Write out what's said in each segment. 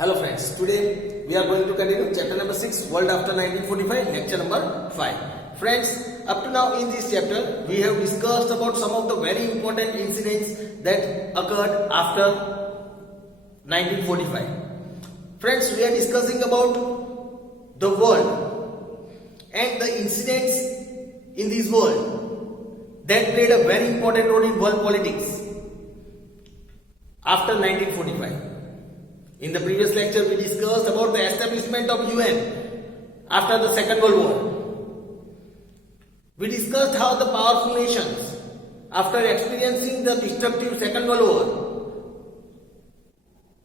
Hello friends, today we are going to continue chapter number 6, World After 1945, lecture number 5. Friends, up to now in this chapter, we have discussed about some of the very important incidents that occurred after 1945. Friends, we are discussing about the world and the incidents in this world that played a very important role in world politics after 1945. In the previous lecture, we discussed about the establishment of UN after the Second World War. We discussed how the powerful nations, after experiencing the destructive Second World War,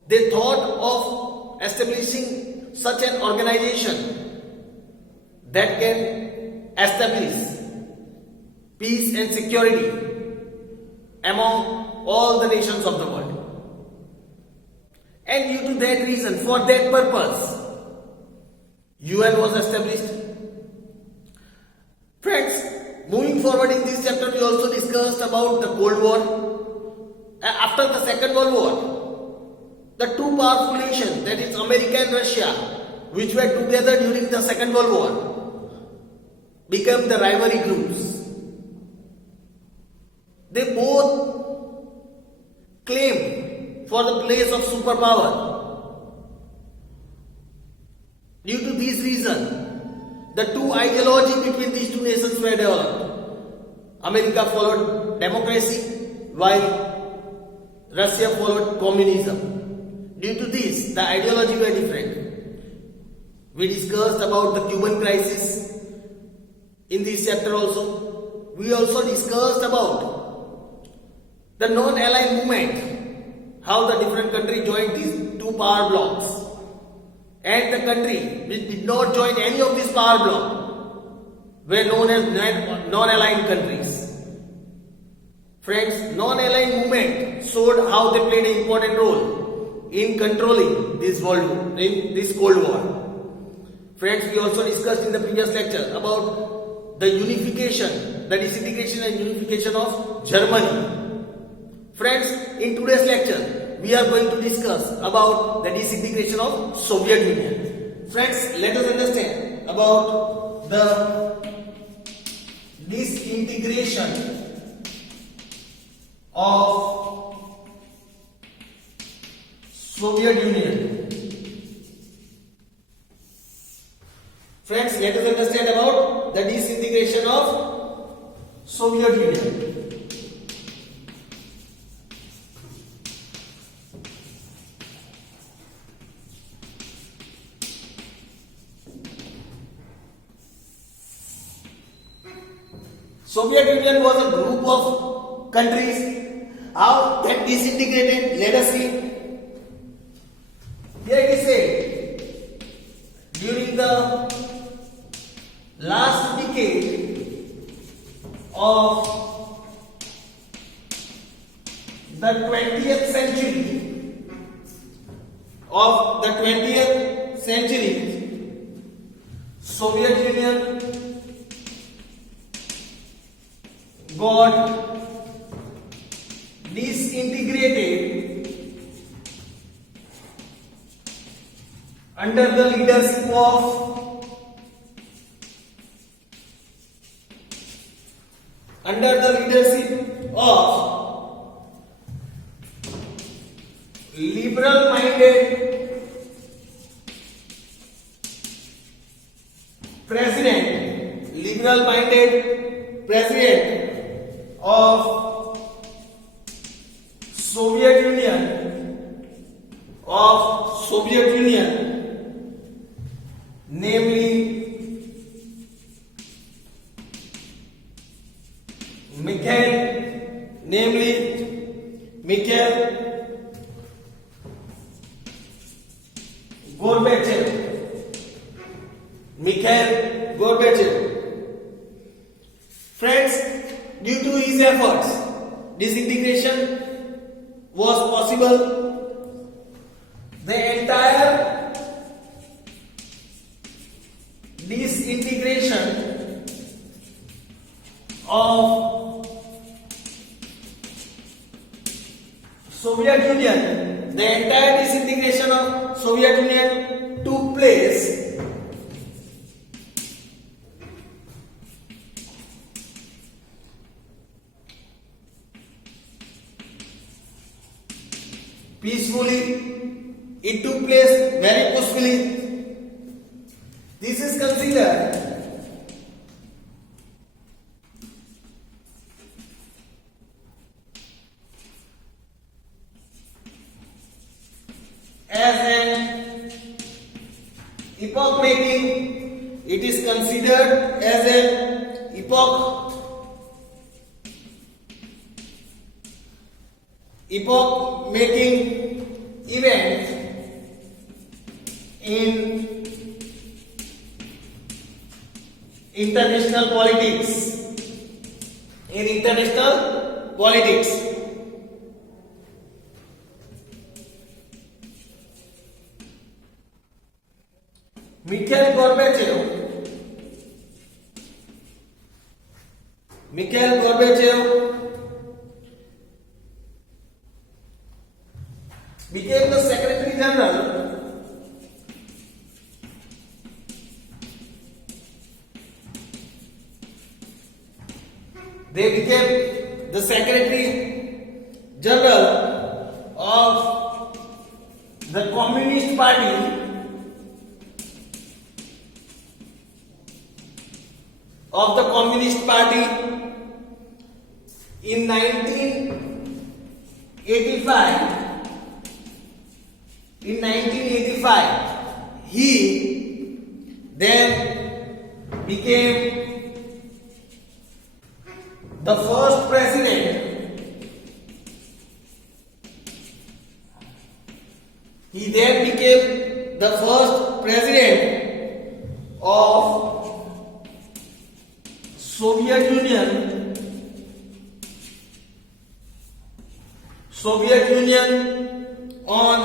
they thought of establishing such an organization that can establish peace and security among all the nations of the world. And due to that reason, for that purpose, UN was established. Friends, moving forward in this chapter, we also discussed about the Cold War. After the Second World War, the two powerful nations, that is America and Russia, which were together during the Second World War, became the rivalry groups. They both claimed for the place of superpower. Due to this reason, the two ideologies between these two nations were developed. America followed democracy while Russia followed communism. Due to this, the ideology were different. We discussed about the Cuban crisis in this chapter also. We also discussed about the non-aligned movement, how the different countries joined these two power blocks, and the country which did not join any of these power blocks were known as non-aligned countries. Friends, non-aligned movement showed how they played an important role in controlling this Cold War. Friends, we also discussed in the previous lecture about the disintegration and unification of Germany. Friends, in today's lecture, we are going to discuss about the disintegration of Soviet Union. Friends, let us understand about the disintegration of Soviet Union. Friends, let us understand about the disintegration of Soviet Union. Soviet Union was a group of countries. How that disintegrated? Let us see. Here it is said, during the last decade of the 20th century, Soviet Union got disintegrated under the leadership of liberal-minded president of Soviet Union, namely Mikhail Gorbachev. Friends, due to his efforts, disintegration was possible. The entire disintegration of Soviet Union, the entire disintegration of Soviet Union took place peacefully. It took place very peacefully. This is considered as an epoch making. It is considered as an epoch making event in international politics. Mikhail Gorbachev became the Secretary General of the Communist Party in 1985. He then became the first president of Soviet Union on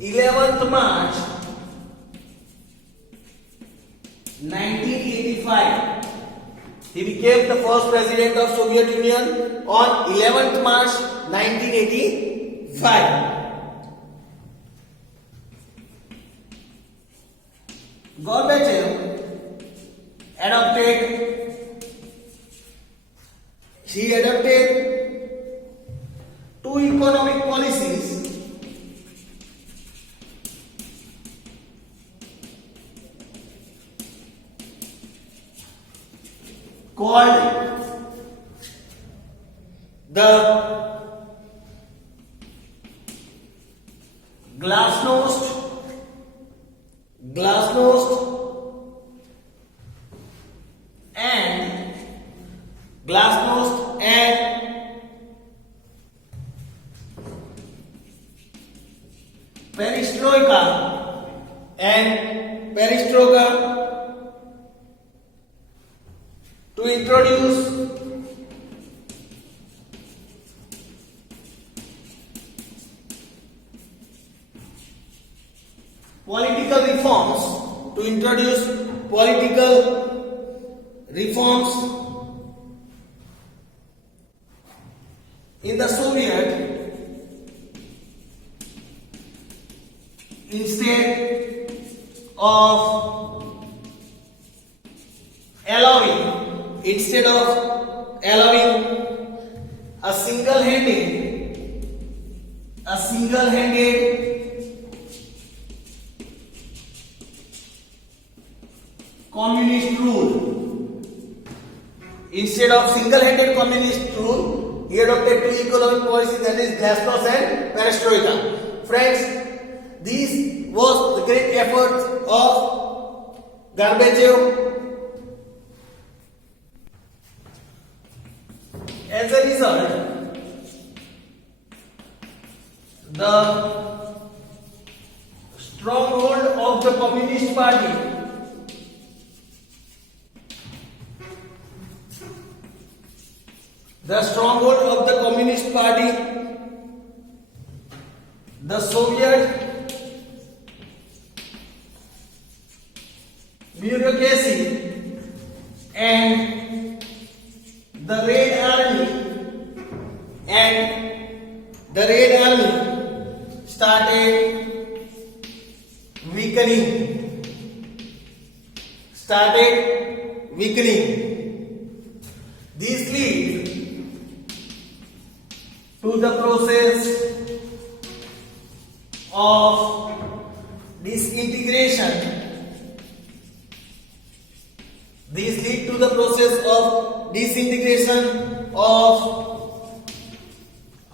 11th March 1985. He became the first president of Soviet Union on 11th March 1985. Gorbachev adopted two economic policies called the Glasnost and Perestroika to introduce political reforms in the Soviet. Instead of allowing a single-handed communist rule. Instead of single-handed communist rule, he adopted two economic policies, that is Glasnost and Perestroika. Friends, this was the great effort of Gorbachev. As a result, the stronghold of the Communist Party the Soviet bureaucracy and the Red Army started started weakening. These lead to the process of disintegration. These lead to the process of disintegration of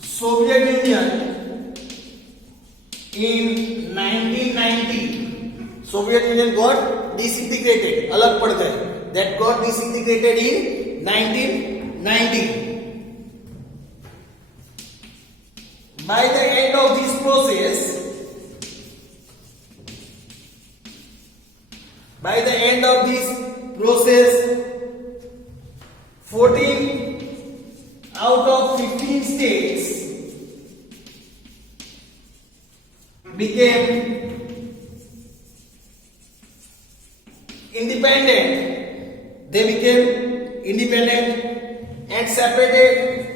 Soviet Union in 1990. Soviet Union got disintegrated, अलग पड़ गए. That got disintegrated in 1990. By the end of this process, by the end of this process, 14 out of 15 states became independent. They became independent and separated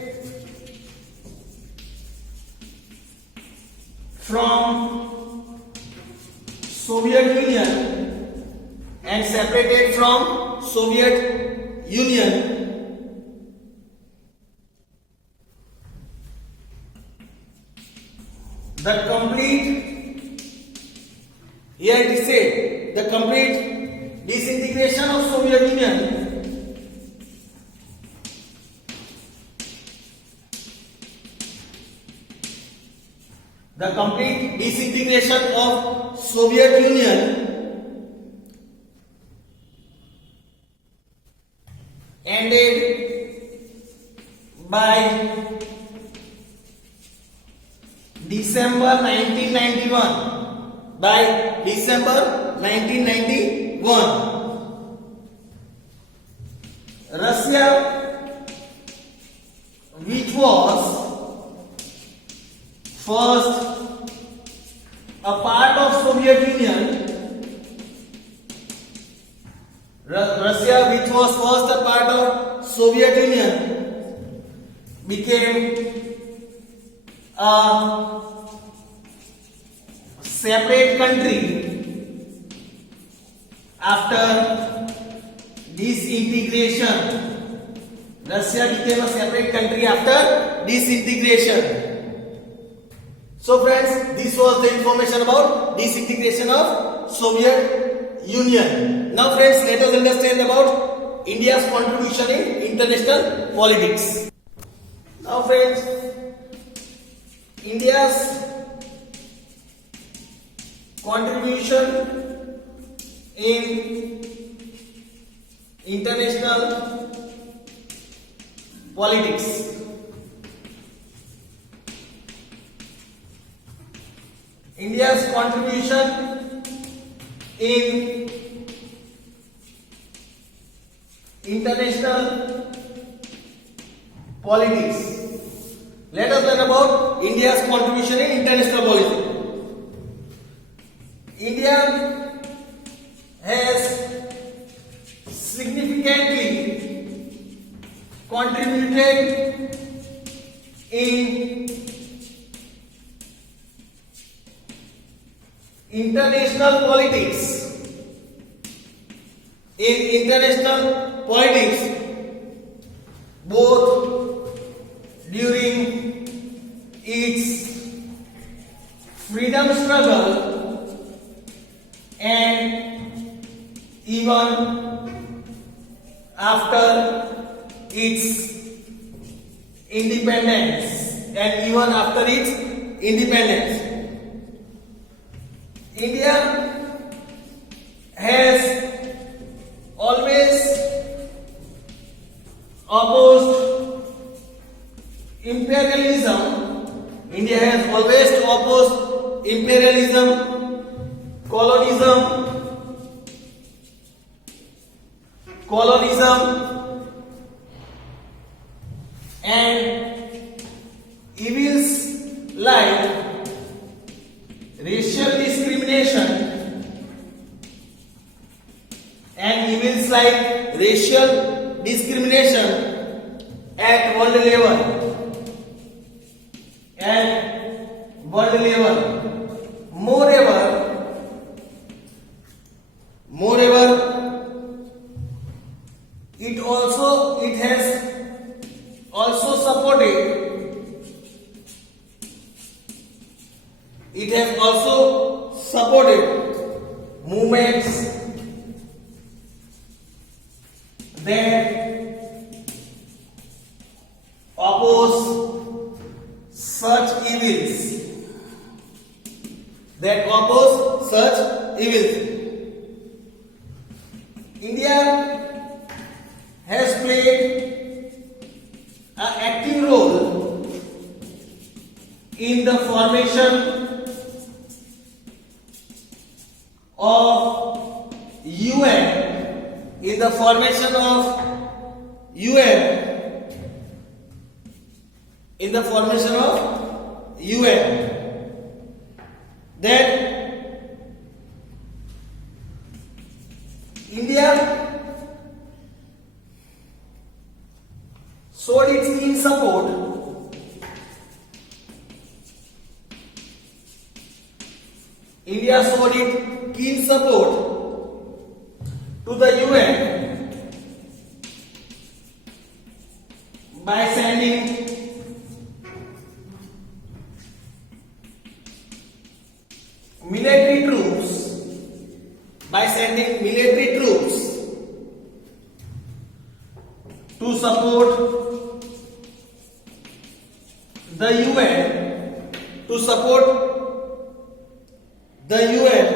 from Soviet Union and separated from Soviet Union. The complete, here it is said, the complete disintegration of Soviet Union ended by December 1991. By December 1991. Russia, which was first a part of Soviet Union, Russia, which was first a part of Soviet Union, became a separate country after disintegration. Russia became a separate country after disintegration. So friends, this was the information about disintegration of Soviet Union. Now friends, let us understand about India's contribution in international politics. Now friends, India's contribution in international politics. India's contribution in international politics. Let us learn about India's contribution in international politics. India has significantly contributed in international politics. In international politics, both during its freedom struggle and even after its independence. India has always opposed imperialism. India has always opposed imperialism, colonialism, and evils like racial discrimination at world level. Moreover, that oppose such evils. That oppose such evils. India has played an active role in the formation of UN, in the formation of UN, in the formation of UN. That India showed its keen support. India showed its keen support to the UN by sending military troops to support the UN, to support the UN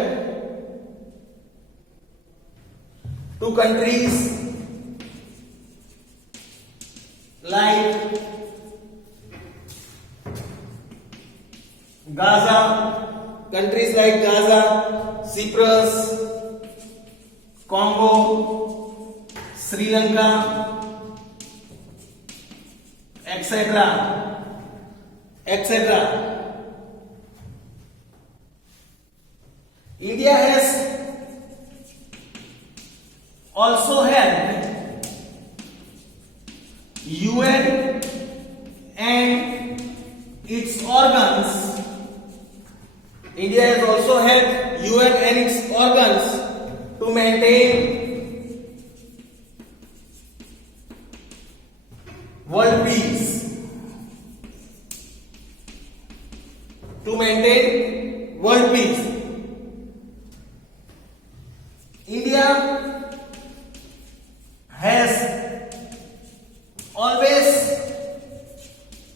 to countries like Gaza, Cyprus, Congo, Sri Lanka, etc. etc. India has also helped UN and its organs. India has also helped UN and its organs to maintain world peace. To maintain world peace. India has always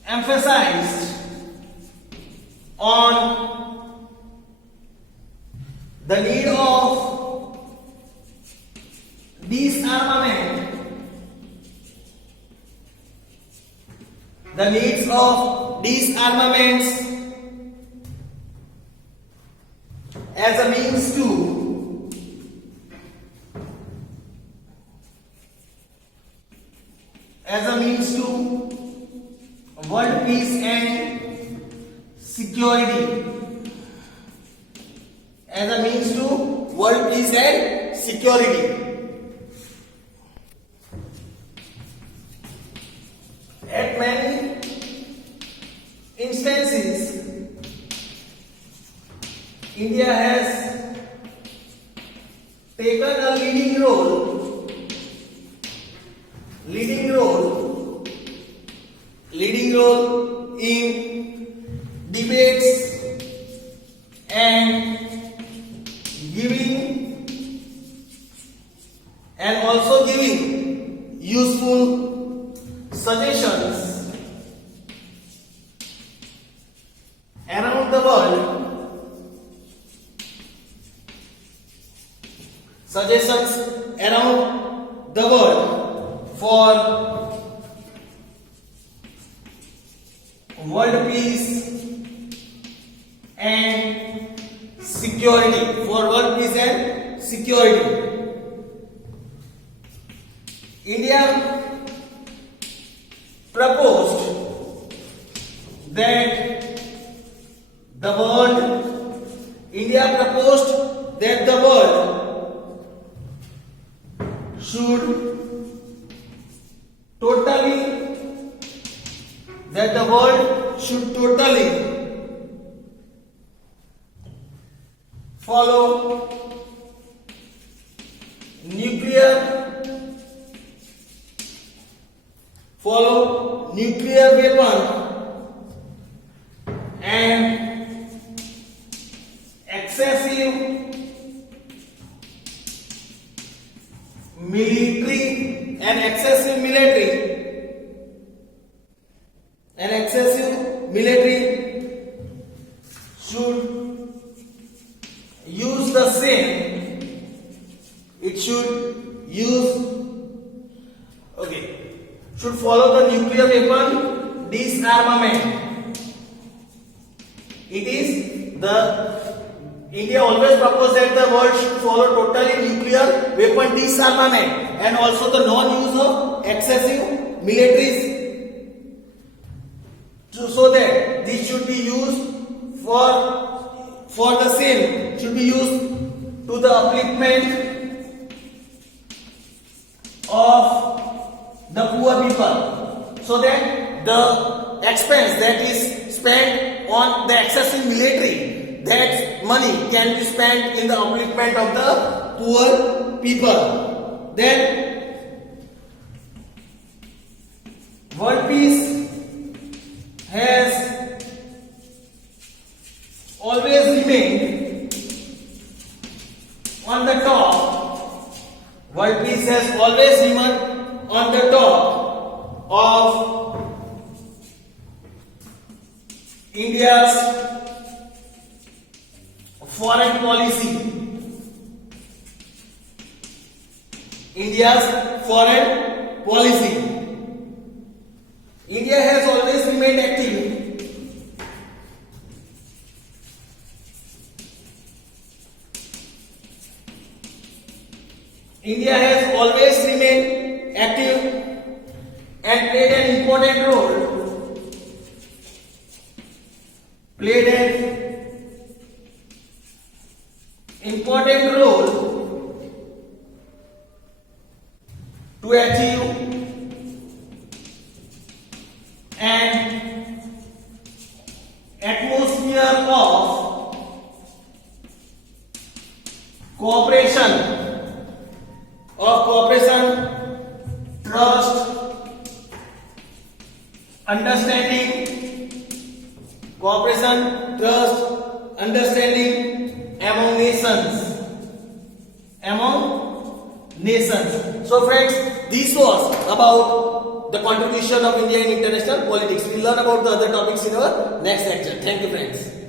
emphasized on the need of disarmament, the needs of disarmaments as a means to world peace and security. As a means to world peace and security. At many instances, India has taken a leading role in debates and also giving useful suggestions around the world, for world peace and security. India proposed that the world should totally follow nuclear weapon and excessive military, an excessive military should use the same. It should should follow the nuclear weapon disarmament. It is the India always proposed that the world should follow totally nuclear weapon disarmament and also the non-use of excessive militaries, so that this should be used for the same, should be used to the upliftment of the poor people, so that the expense that is spent on the excessive military, that money can be spent in the upliftment of the poor people. Then world peace has always remained on the top. World peace has always remained on the top of India's foreign policy. India's foreign policy. India has always remained active India has always remained active and played an important role to achieve an atmosphere of cooperation, trust, understanding, among nations. So friends, this was about the contribution of India in international politics. We'll learn about the other topics in our next lecture. Thank you friends.